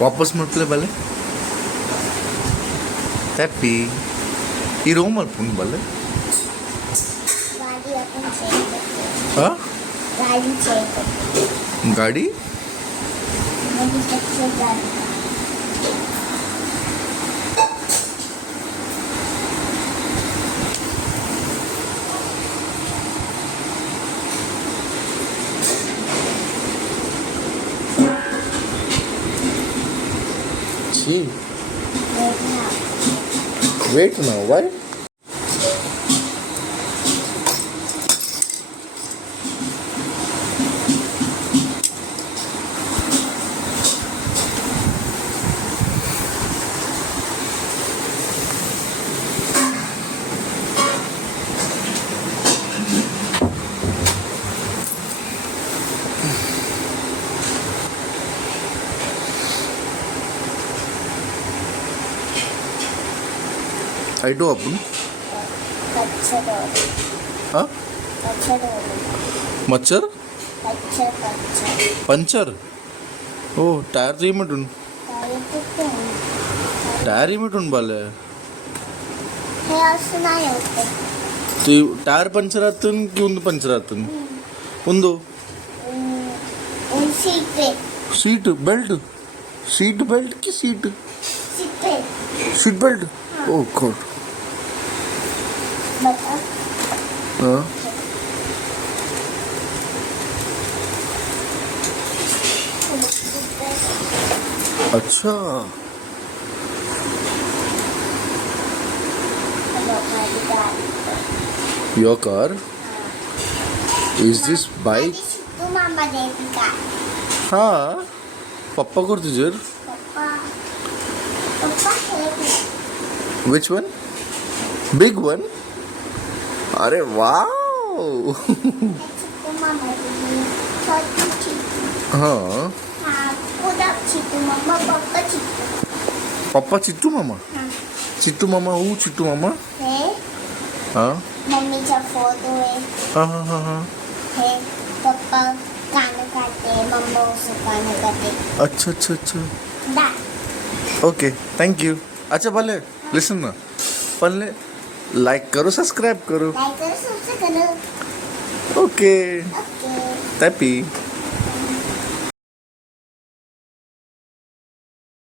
वापस म्हटले भले हैप्पी ಈ ರೂಮ್ ಅಲ್ಲಿ ಪುನ್ ಬಲ್ಲೆ गाड़ी अपन चेक करते हैं। ಹಾ गाड़ी चेक करते हैं। ಗಾಡಿ मेरी सबसे गाड़ी ಛೀ देखना wait now why I do open. कच्चे डोर हाँ कच्चे डोर मच्छर कच्चे कच्चे पंचर ओ टायर తీయమంటుండు टायर कितने हैं टायर తీయమంటుండు బాలే हे सुनाए होते टायर पंचर అవుతుంది కి ఉంది పంచర్ అవుతుంది ఉందో उन सीट पे సీట్ బెల్ట్ కి సీట్ सीट पे సీట్ బెల్ట్ ఓ గాడ్ बता हाँ अच्छा your car is this bike तू मामा देती का हाँ पप्पा को तुझे पापा पापा है विच वन बिग वन अरे वाह तू मामा देती छोटी चीज हाँ हाँ उधर चिट्टू मामा पापा चिट्टू पप्पा चिट्टू मामा हाँ चिट्टू मामा हूँ चिट्टू मामा है हाँ मम्मी का फोटो है हाँ हाँ हाँ हाँ है पापा गाना गाते हैं मम्मा उसे गाना गाते अच्छा अच्छा अच्छा दा ओके थैंक यू अच्छा भले लिसन ना पहले लाइक करो सब्सक्राइब करो लाइक करो सबसे करो ओके ओके हैप्पी